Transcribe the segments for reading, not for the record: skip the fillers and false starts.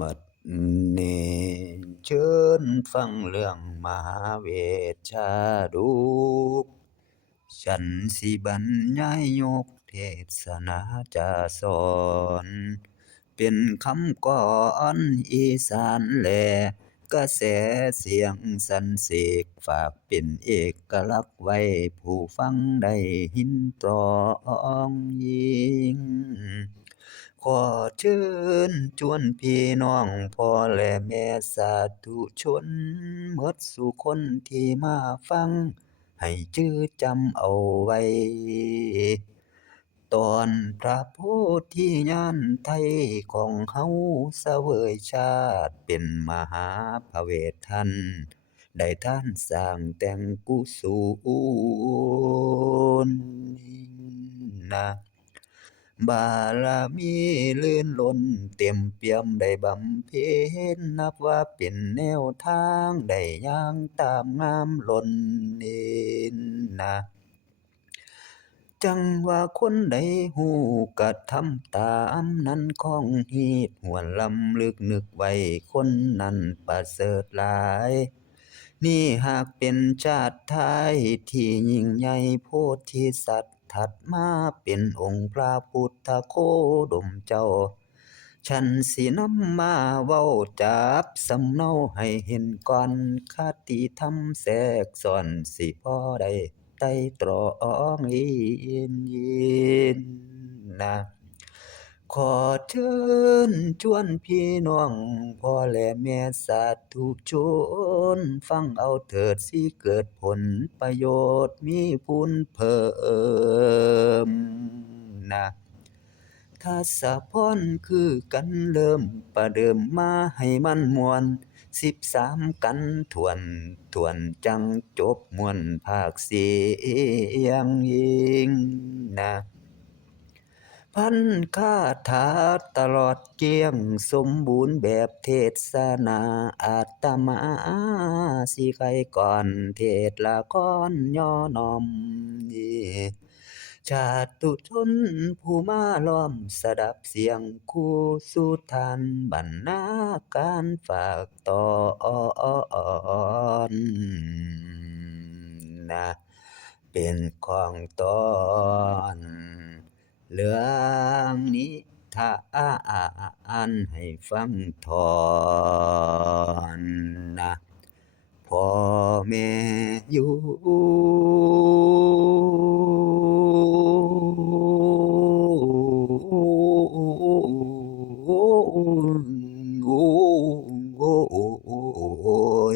บัดนี้เชิญฟังเรื่องมหาเวชชาดกฉันสิบรรยายยกเทศนาจะสอนเป็นคำกลอนอีสานแลกระแสเสียงสรรเสกฝากเป็นเอกลักษณ์ไว้ผู้ฟังได้ยินตรองยิง ขอเชิญชวนพี่น้องพ่อและแม่สาธุชนหมดสู่คนที่มาฟังให้จื้อจำเอาไว้ ตอนพระโพธิญาณไทยของเฮาเสวยชาติเป็นมหาภเวทท่านได้ท่านสร้างแต่งกุศลนะ บารมีลื่นล้นเต็มเปี่ยมได้บำเพ็ญนับว่าเป็นแนวทางได้ย่างตามงามล้นเน้นนะจังว่าคนใดฮู้กระทำตามนั้นของฮีตหวนลำลึกนึกไว้คนนั้นประเสริฐหลาย นี่หากเป็นชาติไทยที่ยิ่งใหญ่โพธิสัตว์ถัดมาเป็นองค์พระพุทธโคดมเจ้า ฉันสินำมาเว้าจับสำเนาให้เห็นก่อนคติธรรมแทรกซ้อนสิพอได้ไต่ตรองยินนะขอเชิญชวนพี่น้องพ่อและแม่สาธุชนฟังเอาเถิดสิเกิดผลประโยชน์มีพูนเพิ่มนะถ้าสะพรคือกันเริ่มประเดิมมาให้มันม่วน13กันทวนจังจบม่วนภาคเสียงยิ่งนะพันคาถาตลอดเกียงสมบูรณ์แบบเทศนาอาตมาสิใครก่อนเทศละครย่อน้อมชาตุชนผู้มาล้อมสดับเสียงคู่สู่ทานบรรณาการฝากตอนนะเป็นของตอนเรื่องนิทานให้ฟังทอนนะพ่อแม่อยู่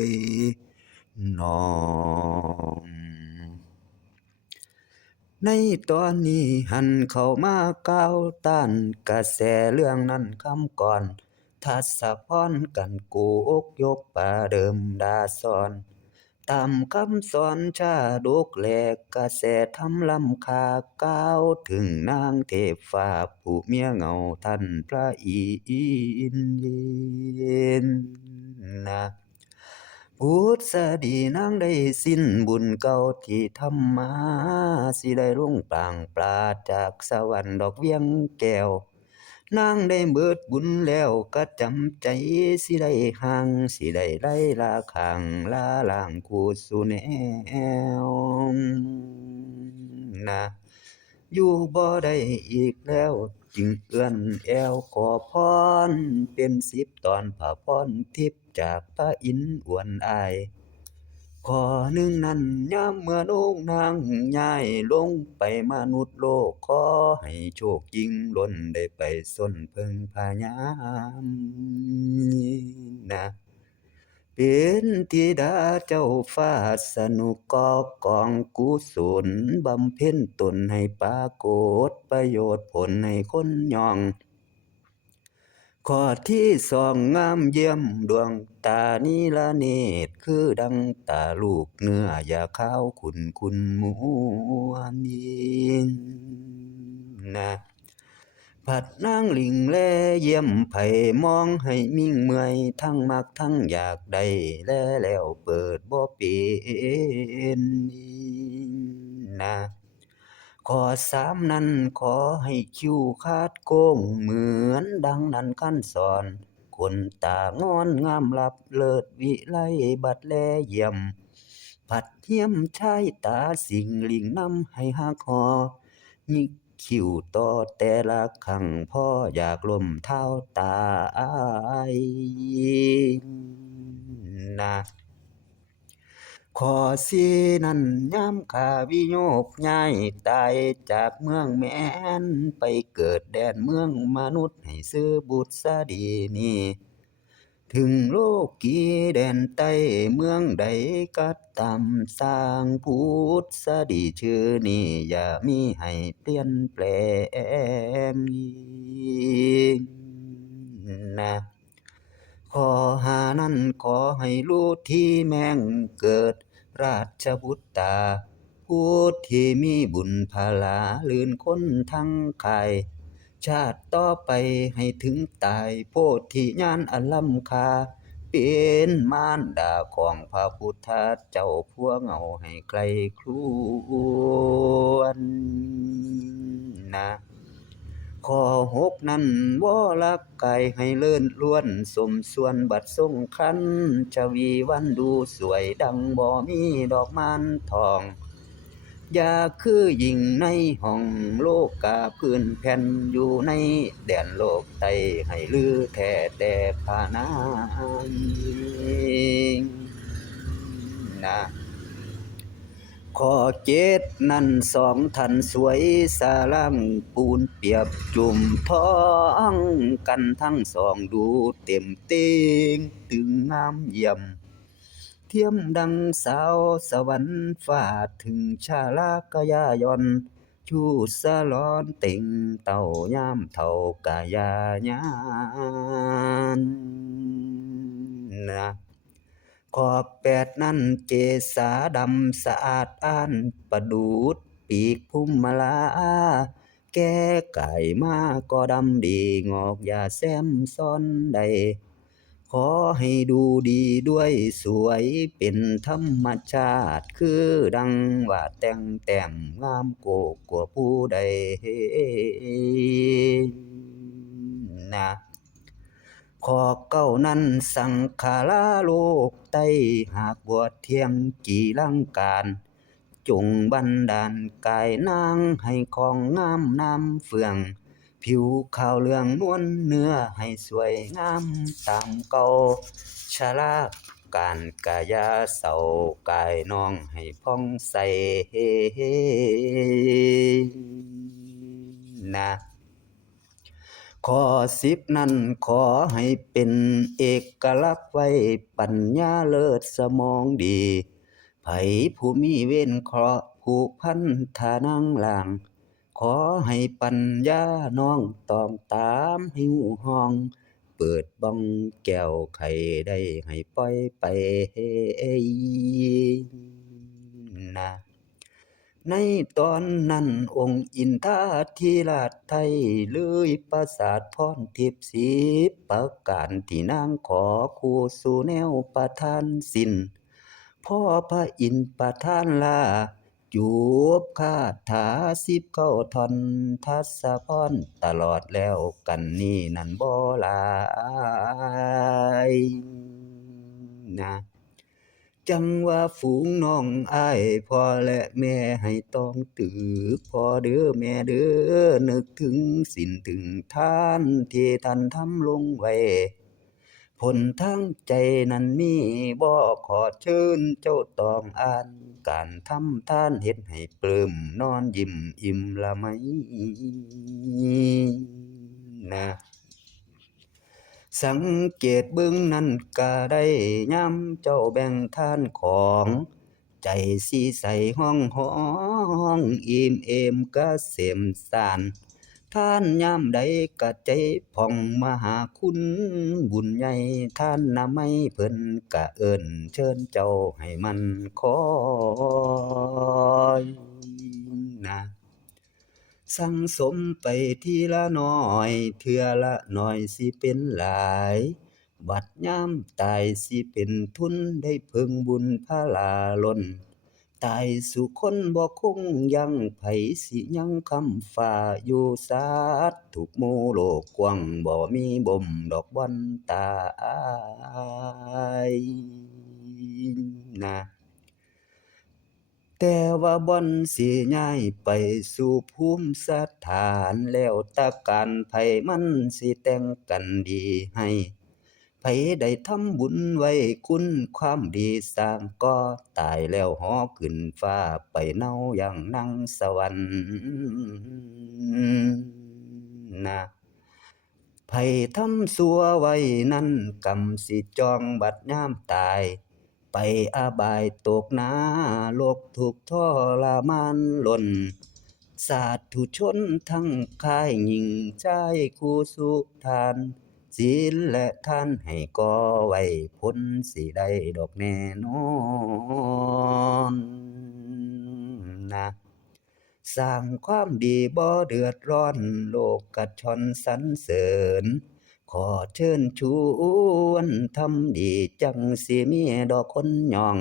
ยน้องในตอนนี้หันเข้ามาก้าวต้านกระแสเรื่องนั้นคำก่อนทัศพรกันกูอกยกป่าเดิมดาสอน ตามคำสอนชาดกแหลกกระแสทำลำคาก้าวถึงนางเทพฟ้าผู้เมียเงาท่านพระอินทร์ยินนะพุทธดีนางได้สิ้นบุญเก่าที่ทำมาสิได้ลงปรางปลาจากสวรรค์ดอกเวียงแก้วนางได้เบิดบุญแล้วก็จำใจสิได้ห่างสิได้ไล่ลาข้างลาล่างคู่สู่แนวนะอยู่บ่ได้อีกแล้วจึงเอื้อนแอวขอพรเป็น10ตอนพระพรทิพย์จากพระอินทร์อวนอาย ข้อหนึ่งนั้นยามเมื่อโลกนางย้ายลงไปมนุษย์โลกขอให้โชคยิ่งล้นได้ไปส้นเพิ่งพายามนะเป็นธิดาเจ้าฟ้าสนุกก่อกองกุศลบำเพ็ญตนให้ปรากฏประโยชน์ผลให้คนย่อง ข้อที่สองงามเยี่ยมดวงตานีละเนตรคือดังตาลูกเนื้ออย่าขาวคุณมัวนินนะผัดนางลิงแลเยี่ยมไผ่มองให้มิ่งเมื่อยทั้งมักทั้งอยากได้แล้วเปิดบ่เป็นนะ ข้อ3นั้นขอให้คิ้วคาดโกงเหมือนดังนั้นขั้นสอนค คนตางอนงามลับเลิศวิไลบัดแลเยี่ยมผัดเหี้ยมชายตาสิงลิงนำให้ฮักฮอหยิกคิ้วต่อแต่ละครั้งพ่ออยากล้มเท้าตายนะข้อสี่นั้นยามข้าวิโยคย้ายตายจากเมืองแม้นไปเกิดแดนเมืองมนุษย์ให้ชื่อบุษดีนี่ถึงโลกีแดนใต้เมืองใดก็ตามสร้างพุทธดีชื่อนี้อย่ามีให้เปลี่ยนแปลงนะข้อห้านั้นขอให้รู้ที่แม่งเกิดราชบุตรตาผู้ที่มีบุญพลาลื่นคนทั้งกายชาติต่อไปให้ถึงตายโพธิญาณอันล้ำค่าเป็นมารดาของพระพุทธเจ้าพัวเหงาให้ไกลครวนนะข้อหกนั้นบ่รักไก่ให้เลิ่นล้วนสมส่วนบัดทรงคันชวีวันดูสวยดังบ่มีดอกมานทอง อย่าคือหญิงในห้องโลกาพื้นแผ่นอยู่ในแดนโลกไตให้ลือแท้แต่พานางนะข้อเจ็ดนั้นสองท่านสวยสาลังปูนเปรียบจุ่มท้องกันทั้งสองดูเต็มเต็งตึงงามเยี่ยม เทียมดังสาวสวรรค์ฟ้าถึงชาลากยายอนชูสะลอนเต็งเต่ายามเท่ากายายานนะขอบแปดนั้นเจสาดำสะอาดอ้านประดูดปีกพุ่มมาลาแก้ไก่มาก็ดำดีงอกอย่าแซมซ้อนใด ขอให้ดูดีด้วยสวยเป็นธรรมชาติคือดังว่าแต่งแต้มงามโกกว่าผู้ใดนะขอเก้านั้นสังขาราโลกไต้หากบวชเที่ยงกีลังการจงบันดาลกายนางให้ของงามน้ำเฟืองผิวขาวเหลืองนวลเนื้อให้สวยงามตามเก่าชะลาการกายาเศร้ากายน้องให้ผ่องใสนะข้อสิบนั้นขอให้เป็นเอกลักษณ์ไว้ปัญญาเลิศสมองดีไผผู้มีเวรเคราะห์ผูกพันทานังหลังขอให้ปัญญาน้องตองตามหิวห้องเปิดบ้องแก้วไขได้ให้ปล่อยไปนะในตอนนั้นองค์อินทราธิราชไทยเลยประสาทพรทิพย์10ประการที่นางขอคู่สู่แนวประทานสิ้นพ่อพระอินทร์ประทานลาจูบคาถา19ท่อนทัศพรตลอดแล้วกันนี้นั้นบ่หลายนะจังว่าฝูงน้องอ้ายพ่อและแม่ให้ต้องตึกพ่อเด้อแม่เด้อนึกถึงศีลถึงทานที่ท่านทำลงไว้ผลทางใจนั้นมีบ่ขอเชิญเจ้าต้องอ่านการทำทานเฮ็ดให้ปลื้มนอนยิ้มอิ่มละไหมนะสังเกตเบิ่งนั้นก็ได้ยามเจ้าแบ่งทานของใจสิใสห้องห้องอิ่มเอมกะเสมสานทานยามใดกะใจผ่องมหาคุณบุญใหญ่ทานนาไมเพิ่นกะเอิ้นเชิญเจ้าให้มันคอยนะสั่งสมไปทีละน้อยเทื่อละน้อยสิเป็นหลายบัดยามตายสิเป็นทุนได้เพิ่งบุญพลาล้น ตายสู่คนบ่คงยังไผสิยังคำฟ้าอยู่สัตว์ทุกหมู่โลกกว้างบ่มีบ่มดอกบ่อนตายนะแต่ว่าบ่อนสิย้ายไปสู่ภูมิสถานแล้วแต่การไผมันสิแต่งกันดีให้ไผได้ทำบุญไว้คุณความดีสร้างก่อตายแล้วเหาะขึ้นฟ้าไปเนาอย่างนั่งสวรรค์นะไผทำชั่วไว้นั้นกรรมสิจองบัดยามตายไปอบายตกนรกทุกข์ทรมานล้นสาธุชนทั้งค่ายหญิงชายคู่สุทานศีลและทานให้ก่อไว้ผลสิได้ดอกแน่นอนนะสร้างความดีบ่เดือดร้อนโลกกะชอนสรรเสริญขอเชิญชวนทำดีจังสิมีดอกคนย่อง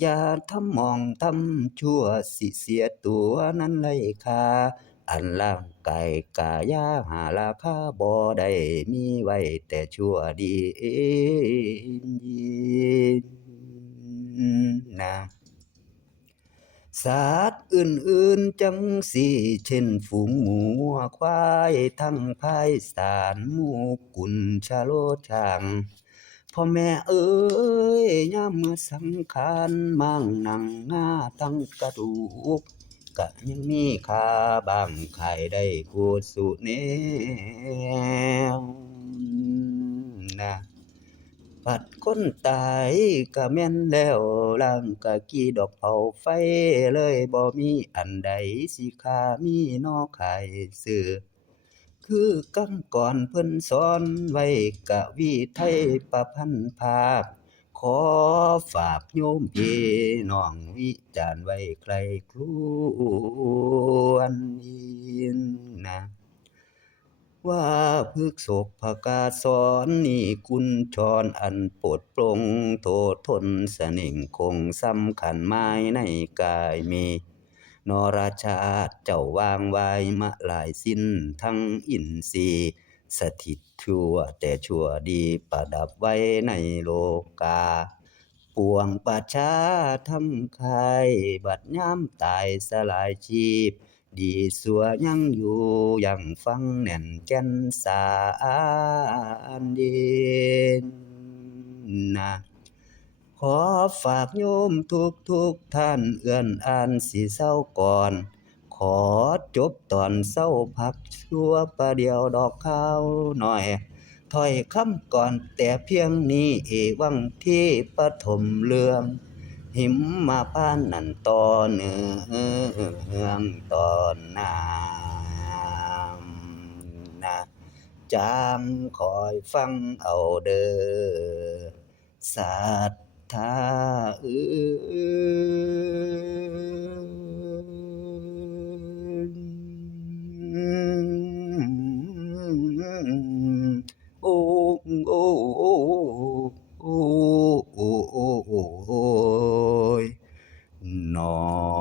อย่าทำหม่องทำชั่วสิเสียตัวนั้นไร้ค่าอันร่างกายกายาหาราคาบ่ได้มีไว้แต่ชั่วดีนะสัตว์อื่นๆจังซี้เช่นฝูงหมูวัวควายทั้งพายสารหมูกุนชะโลช้างพ่อแม่เอ๋ยยามมื้อสังขารมั่งหนังงาทั้งกระดูกก็ยังมีค่าบางไข่ได้กูดสุแนวนะบัดคนตายก็แม่นแล้วร่างก็กี่ดอกเผาไฟเลยบ่มีอันใดสิค่ามีน้อขายซื้อคือกำก่อนเพิ่นสอนไว้กวีไทยประพันธ์ภาคขอฝากโยมพี่น้องวิจารณ์ไว้ใครครวนนะว่าพฤกษกผกาสอนนี่กุญชรอันโปรดปรงโทษทนสนิ่งคงสำคัญหมายในกายมีนราชาเจ้าวางไว้มาหลายสิ้นทั้งอินทรีย์สถิตชั่วแต่ชั่วดีประดับไว้ในโลกาปวงประชาทำคายบัดยามตายสลายชีพดีสัวยังอยู่ยังฟังแน่นแก่นสารเด่นนะขอฝากโยมทุกท่านเอื้อนอ่านสิเศร้าก่อนขอจบตอนเศร้าพักชั่วประเดียวดอกข้าวหน่อยถ้อยคำก่อนแต่เพียงนี้เอวังที่ปฐมเรื่องหิมมาพานต์นั่นต่อเนื่องตอนน้ำนะจางคอยฟังเอาเด้อศรัทธาเอ่ยโอ้โอ้โอ้โอ้โอ้โอ้โอ้ยนอ